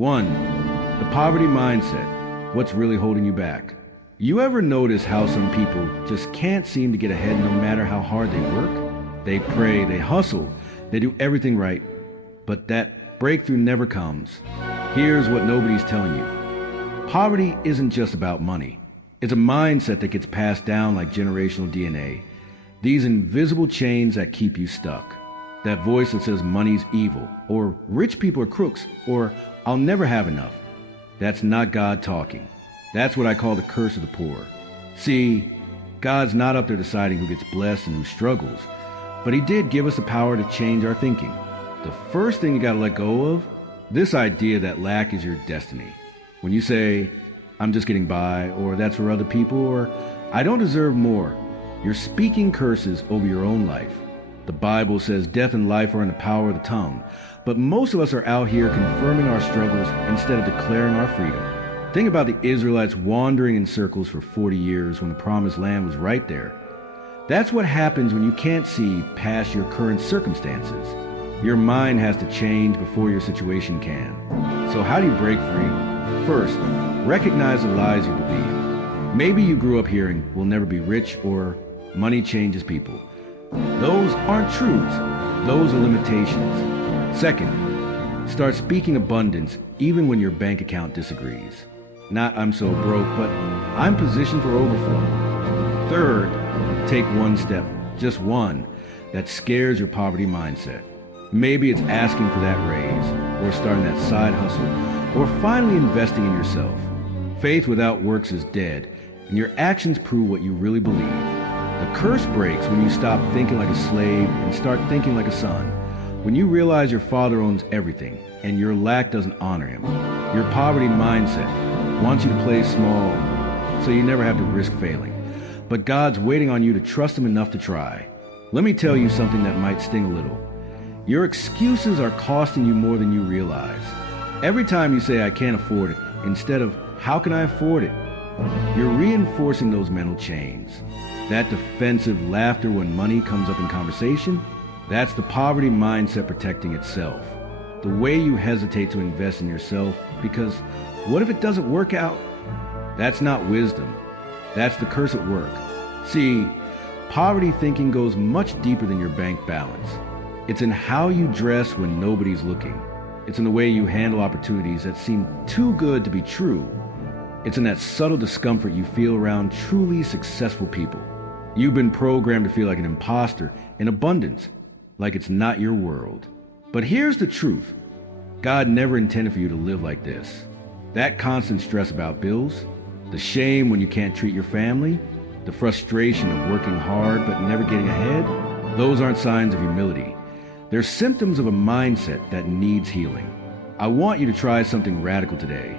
1. The poverty mindset. What's really holding you back? You ever notice how some people just can't seem to get ahead no matter how hard they work? They pray, they hustle, they do everything right, but that breakthrough never comes. Here's what nobody's telling you. Poverty isn't just about money. It's a mindset that gets passed down like generational DNA. These invisible chains that keep you stuck. That voice that says money's evil, or rich people are crooks, or I'll never have enough. That's not God talking. That's what I call the curse of the poor. See, God's not up there deciding who gets blessed and who struggles, but he did give us the power to change our thinking. The first thing you gotta let go of, this idea that lack is your destiny. When you say, I'm just getting by, or that's for other people, or I don't deserve more, you're speaking curses over your own life. The Bible says death and life are in the power of the tongue, but most of us are out here confirming our struggles instead of declaring our freedom. Think about the Israelites wandering in circles for 40 years when the promised land was right there. That's what happens when you can't see past your current circumstances. Your mind has to change before your situation can. So how do you break free? First, recognize the lies you believe. Maybe you grew up hearing, we'll never be rich, or money changes people. Those aren't truths. Those are limitations. Second, start speaking abundance even when your bank account disagrees. Not I'm so broke, but I'm positioned for overflow. Third, take one step, just one, that scares your poverty mindset. Maybe it's asking for that raise, or starting that side hustle, or finally investing in yourself. Faith without works is dead, and your actions prove what you really believe. The curse breaks when you stop thinking like a slave and start thinking like a son. When you realize your father owns everything and your lack doesn't honor him. Your poverty mindset wants you to play small so you never have to risk failing. But God's waiting on you to trust him enough to try. Let me tell you something that might sting a little. Your excuses are costing you more than you realize. Every time you say I can't afford it instead of how can I afford it, you're reinforcing those mental chains. That defensive laughter when money comes up in conversation, that's the poverty mindset protecting itself. The way you hesitate to invest in yourself because what if it doesn't work out? That's not wisdom. That's the curse at work. See, poverty thinking goes much deeper than your bank balance. It's in how you dress when nobody's looking. It's in the way you handle opportunities that seem too good to be true. It's in that subtle discomfort you feel around truly successful people. You've been programmed to feel like an imposter in abundance, like it's not your world. But here's the truth. God never intended for you to live like this. That constant stress about bills, the shame when you can't treat your family, the frustration of working hard but never getting ahead, those aren't signs of humility. They're symptoms of a mindset that needs healing. I want you to try something radical today.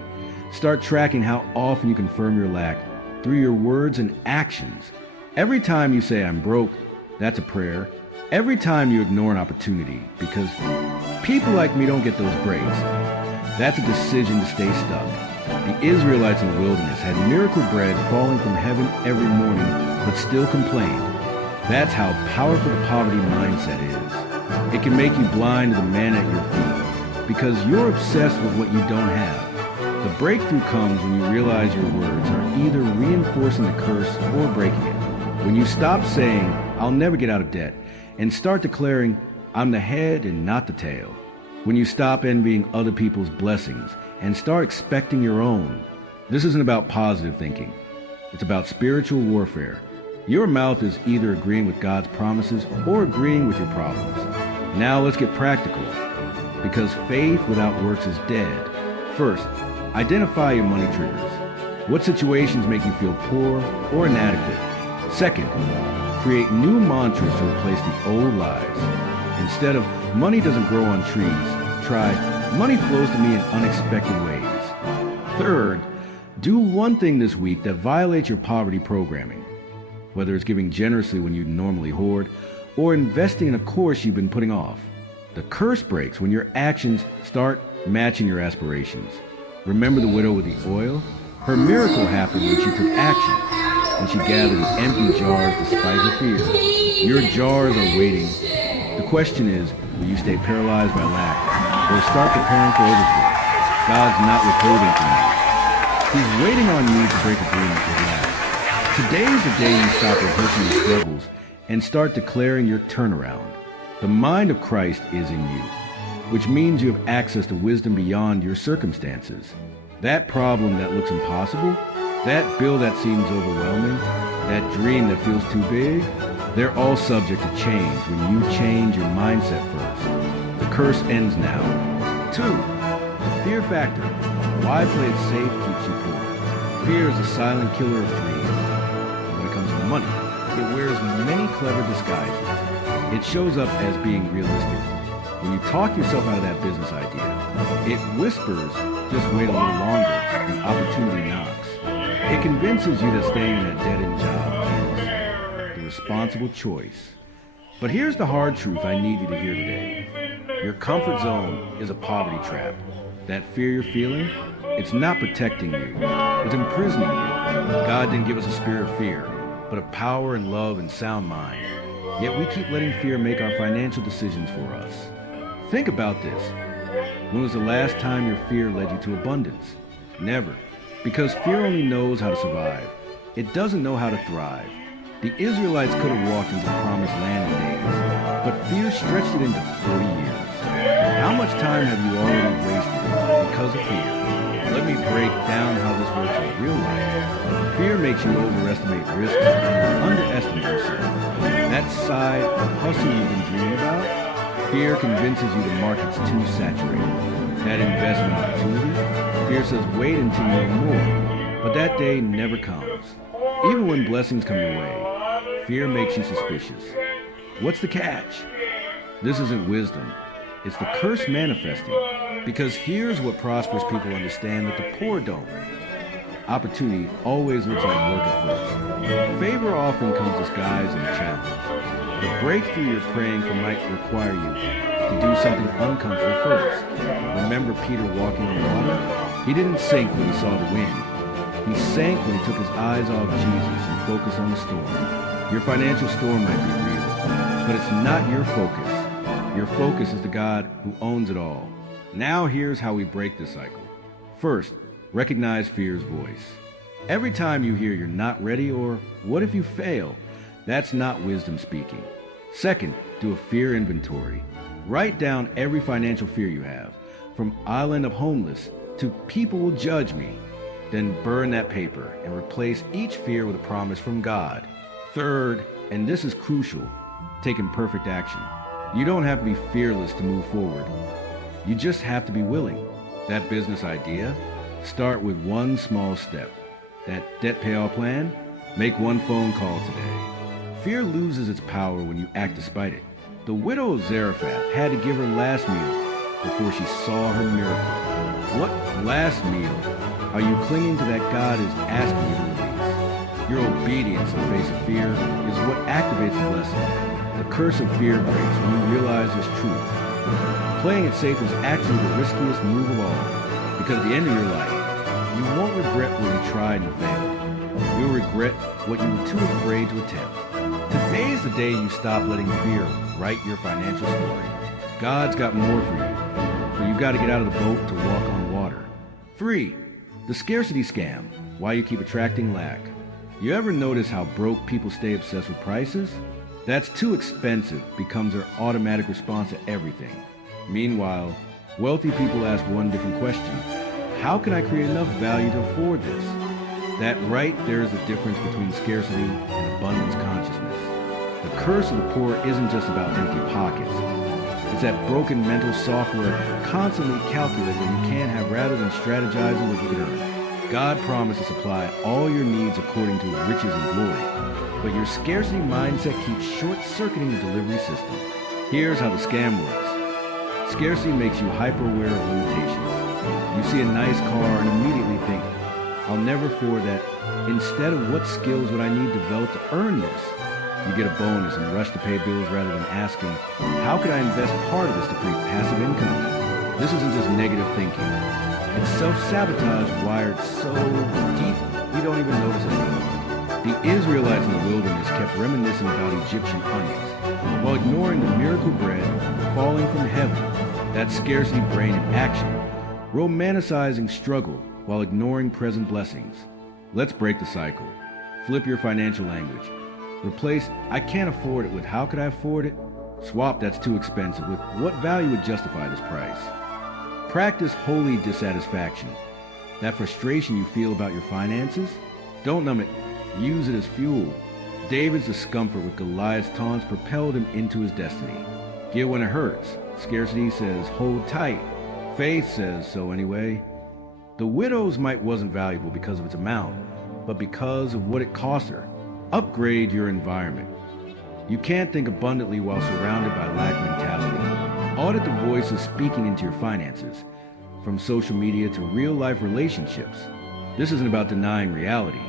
Start tracking how often you confirm your lack through your words and actions. Every time you say, I'm broke, that's a prayer. Every time you ignore an opportunity because people like me don't get those breaks, that's a decision to stay stuck. The Israelites in the wilderness had miracle bread falling from heaven every morning, but still complained. That's how powerful the poverty mindset is. It can make you blind to the man at your feet because you're obsessed with what you don't have. The breakthrough comes when you realize your words are either reinforcing the curse or breaking it. When you stop saying, I'll never get out of debt, and start declaring, I'm the head and not the tail. When you stop envying other people's blessings and start expecting your own. This isn't about positive thinking. It's about spiritual warfare. Your mouth is either agreeing with God's promises or agreeing with your problems. Now let's get practical. Because faith without works is dead. First, identify your money triggers. What situations make you feel poor or inadequate? Second, create new mantras to replace the old lies. Instead of money doesn't grow on trees, try money flows to me in unexpected ways. Third, do one thing this week that violates your poverty programming. Whether it's giving generously when you normally hoard or investing in a course you've been putting off. The curse breaks when your actions start matching your aspirations. Remember the widow with the oil? Her miracle happened when she took action. When she gathered in empty jars despite her fear. Your jars are waiting. The question is, will you stay paralyzed by lack or start preparing for overflow? God's not withholding from you. He's waiting on you to break agreement with lack. Today is the day you stop rehearsing your struggles and start declaring your turnaround. The mind of Christ is in you, which means you have access to wisdom beyond your circumstances. That problem that looks impossible, that bill that seems overwhelming, that dream that feels too big, they're all subject to change when you change your mindset first. The curse ends now. 2. The fear factor. Why play it safe keeps you poor. Fear is a silent killer of dreams. When it comes to money, it wears many clever disguises. It shows up as being realistic. When you talk yourself out of that business idea, it whispers, just wait a little longer, and opportunity knocks. It convinces you that staying in that dead-end job is the responsible choice. But here's the hard truth I need you to hear today. Your comfort zone is a poverty trap. That fear you're feeling, it's not protecting you. It's imprisoning you. God didn't give us a spirit of fear, but of power and love and sound mind. Yet we keep letting fear make our financial decisions for us. Think about this. When was the last time your fear led you to abundance? Never. Because fear only knows how to survive. It doesn't know how to thrive. The Israelites could have walked into the promised land in days, but fear stretched it into 40 years. How much time have you already wasted because of fear? Let me break down how this works in real life. Fear makes you overestimate risks and underestimate yourself. That side of hustle you've been dreaming about, fear convinces you the market's too saturated. That investment opportunity, fear says wait until you know more, but that day never comes. Even when blessings come your way, fear makes you suspicious. What's the catch? This isn't wisdom. It's the curse manifesting. Because here's what prosperous people understand that the poor don't. Opportunity always looks like work at first. Favor often comes disguised in a challenge. The breakthrough you're praying for might require you to do something uncomfortable first. Remember Peter walking on water? He didn't sink when he saw the wind. He sank when he took his eyes off Jesus and focused on the storm. Your financial storm might be real, but it's not your focus. Your focus is the God who owns it all. Now here's how we break the cycle. First, recognize fear's voice. Every time you hear you're not ready or what if you fail, that's not wisdom speaking. Second, do a fear inventory. Write down every financial fear you have, from island of homeless to people will judge me. Then burn that paper and replace each fear with a promise from God. Third, and this is crucial, take imperfect action. You don't have to be fearless to move forward. You just have to be willing. That business idea, start with one small step. That debt payoff plan, make one phone call today. Fear loses its power when you act despite it. The widow of Zarephath had to give her last meal before she saw her miracle. What last meal are you clinging to that God is asking you to release? Your obedience in the face of fear is what activates the blessing. The curse of fear breaks when you realize this truth. Playing it safe is actually the riskiest move of all, because at the end of your life, you won't regret what you tried and failed. You'll regret what you were too afraid to attempt. Today is the day you stop letting fear write your financial story. God's got more for you, but you've got to get out of the boat to walk on water. 3. The scarcity scam, why you keep attracting lack. You ever notice how broke people stay obsessed with prices? That's too expensive becomes their automatic response to everything. Meanwhile, wealthy people ask one different question. How can I create enough value to afford this? That right there is the difference between scarcity and abundance consciousness. The curse of the poor isn't just about empty pockets. It's that broken mental software constantly calculating what you can have rather than strategizing what you can earn. God promised to supply all your needs according to his riches and glory, but your scarcity mindset keeps short-circuiting the delivery system. Here's how the scam works. Scarcity makes you hyper-aware of limitations. You see a nice car and immediately think, I'll never afford that. Instead of what skills would I need developed to earn this? You get a bonus and rush to pay bills rather than asking, how can I invest part of this to create passive income? This isn't just negative thinking. It's self-sabotage wired so deep you don't even notice it anymore. The Israelites in the wilderness kept reminiscing about Egyptian onions while ignoring the miracle bread falling from heaven. That scarcity brain in action. romanticizing struggle while ignoring present blessings. Let's break the cycle. Flip your financial language. Replace "I can't afford it" with "How could I afford it?" Swap "That's too expensive" with "What value would justify this price?" Practice holy dissatisfaction. That frustration you feel about your finances, don't numb it, use it as fuel. David's discomfort with Goliath's taunts propelled him into his destiny. Get when it hurts. Scarcity says, hold tight. Faith says so anyway. The widow's mite wasn't valuable because of its amount, but because of what it cost her. Upgrade your environment. You can't think abundantly while surrounded by lack mentality. Audit the voices speaking into your finances, from social media to real-life relationships. This isn't about denying reality.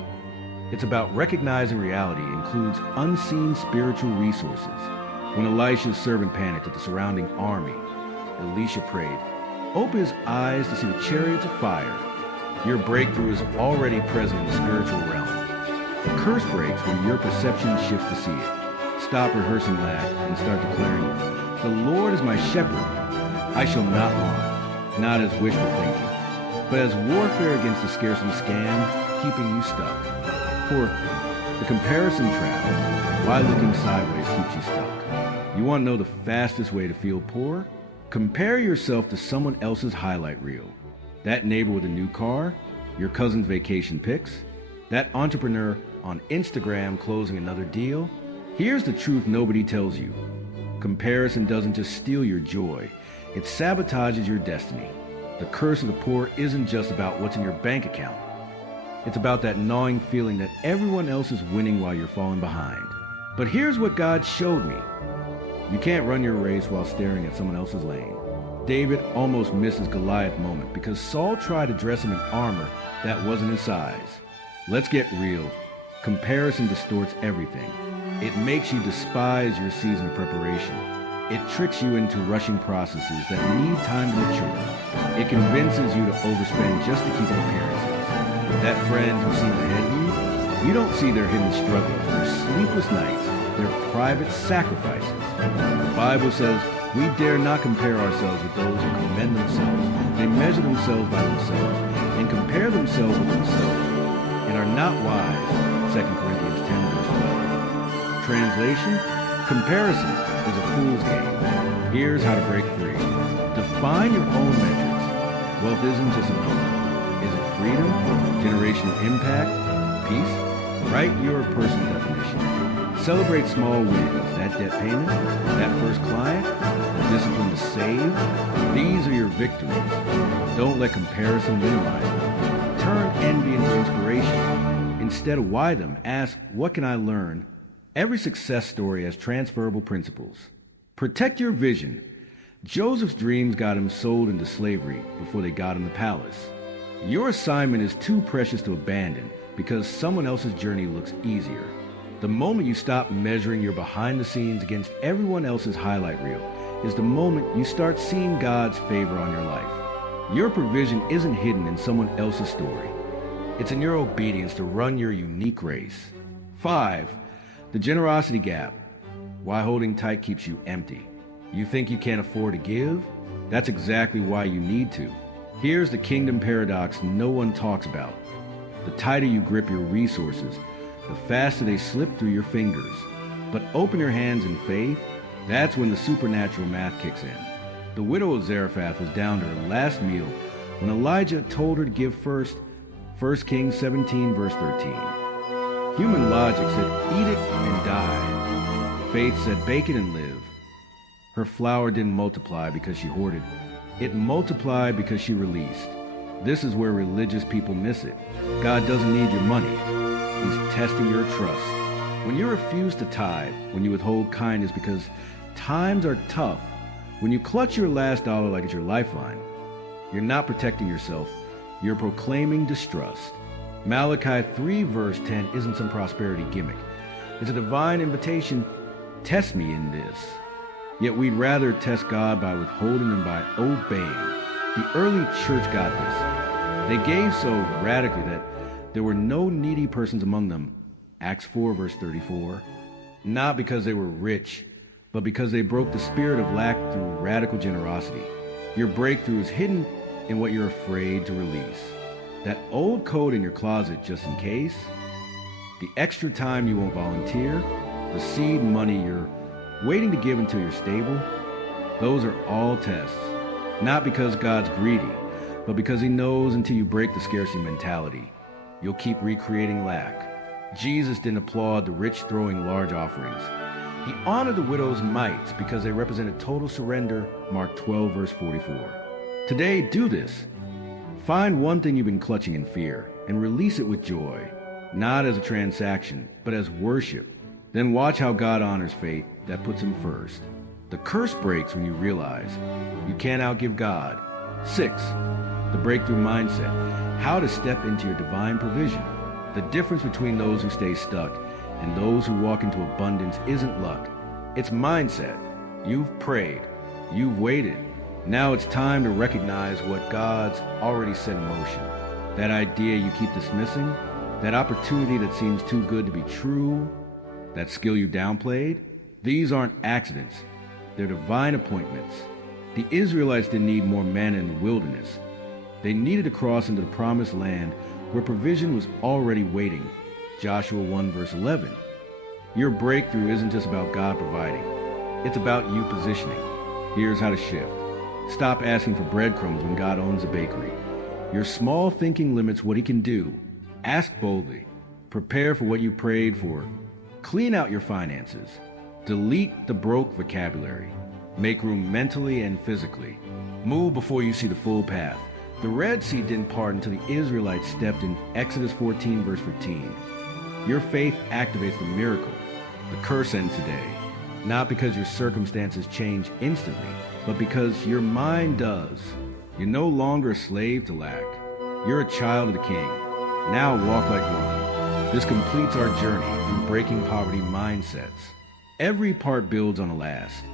It's about recognizing reality includes unseen spiritual resources. When Elisha's servant panicked at the surrounding army, Elisha prayed, "Open his eyes to see the chariots of fire." Your breakthrough is already present in the spiritual realm. The curse breaks when your perception shifts to see it. Stop rehearsing lack and start declaring, "The Lord is my shepherd. I shall not want," not as wishful thinking, but as warfare against the scarcity scam keeping you stuck. For the comparison trap, why looking sideways keeps you stuck. You want to know the fastest way to feel poor? Compare yourself to someone else's highlight reel. That neighbor with a new car, your cousin's vacation pics, that entrepreneur on Instagram closing another deal. Here's the truth nobody tells you. Comparison doesn't just steal your joy, it sabotages your destiny. The curse of the poor isn't just about what's in your bank account. It's about that gnawing feeling that everyone else is winning while you're falling behind. But here's what God showed me. You can't run your race while staring at someone else's lane. David almost missed his Goliath moment because Saul tried to dress him in armor that wasn't his size. Let's get real. Comparison distorts everything. It makes you despise your season of preparation. It tricks you into rushing processes that need time to mature. It convinces you to overspend just to keep up appearances. That friend who seems ahead of you don't see their hidden struggles, their sleepless nights, their private sacrifices. The Bible says we dare not compare ourselves with those who commend themselves. They measure themselves by themselves and compare themselves with themselves and are not wise. 2 Corinthians 10 verse 12. Translation: comparison is a fool's game. Here's how to break free. Define your own metrics. Wealth isn't just a number. Is it freedom, generational impact, peace? Write your personal definition. Celebrate small wins, that debt payment, that first client, the discipline to save. These are your victories. Don't let comparison minimize them. Turn envy into inspiration. Instead of why them, ask, what can I learn? Every success story has transferable principles. Protect your vision. Joseph's dreams got him sold into slavery before they got him the palace. Your assignment is too precious to abandon because someone else's journey looks easier. The moment you stop measuring your behind the scenes against everyone else's highlight reel is the moment you start seeing God's favor on your life. Your provision isn't hidden in someone else's story. It's in your obedience to run your unique race. 5. The generosity gap. Why holding tight keeps you empty. You think you can't afford to give? That's exactly why you need to. Here's the kingdom paradox no one talks about. The tighter you grip your resources, the faster they slip through your fingers. But open your hands in faith, that's when the supernatural math kicks in. The widow of Zarephath was down to her last meal when Elijah told her to give first. 1 Kings 17 verse 13. Human logic said, eat it and die. Faith said, bake it and live. Her flour didn't multiply because she hoarded. It multiplied because she released. This is where religious people miss it. God doesn't need your money. He's testing your trust. When you refuse to tithe, when you withhold kindness because times are tough, when you clutch your last dollar like it's your lifeline, you're not protecting yourself. You're proclaiming distrust. Malachi 3 verse 10 isn't some prosperity gimmick. It's a divine invitation. Test me in this. Yet we'd rather test God by withholding than by obeying. The early church got this. They gave so radically that there were no needy persons among them. Acts 4 verse 34. Not because they were rich, but because they broke the spirit of lack through radical generosity. Your breakthrough is hidden in what you're afraid to release. That old coat in your closet just in case, the extra time you won't volunteer, the seed money you're waiting to give until you're stable, those are all tests. Not because God's greedy, but because he knows until you break the scarcity mentality, you'll keep recreating lack. Jesus didn't applaud the rich throwing large offerings. He honored the widow's mites because they represented total surrender, Mark 12, verse 44. Today, do this. Find one thing you've been clutching in fear and release it with joy, not as a transaction, but as worship. Then watch how God honors faith that puts him first. The curse breaks when you realize you can't outgive God. 6. The breakthrough mindset. How to step into your divine provision. The difference between those who stay stuck and those who walk into abundance isn't luck. It's mindset. You've prayed. You've waited. Now it's time to recognize what God's already set in motion. That idea you keep dismissing, that opportunity that seems too good to be true, that skill you downplayed, these aren't accidents. They're divine appointments. The Israelites didn't need more manna in the wilderness. They needed to cross into the promised land where provision was already waiting. Joshua 1 verse 11. Your breakthrough isn't just about God providing. It's about you positioning. Here's how to shift. Stop asking for breadcrumbs when God owns a bakery. Your small thinking limits what he can do. Ask boldly. Prepare for what you prayed for. Clean out your finances. Delete the broke vocabulary. Make room mentally and physically. Move before you see the full path. The Red Sea didn't part until the Israelites stepped in Exodus 14 verse 15. Your faith activates the miracle. The curse ends today. Not because your circumstances change instantly, but because your mind does. You're no longer a slave to lack. You're a child of the King. Now walk like one. This completes our journey through breaking poverty mindsets. Every part builds on the last.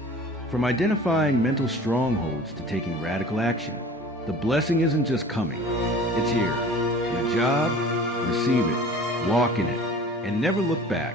From identifying mental strongholds to taking radical action, the blessing isn't just coming, it's here. Your job, receive it, walk in it, and never look back.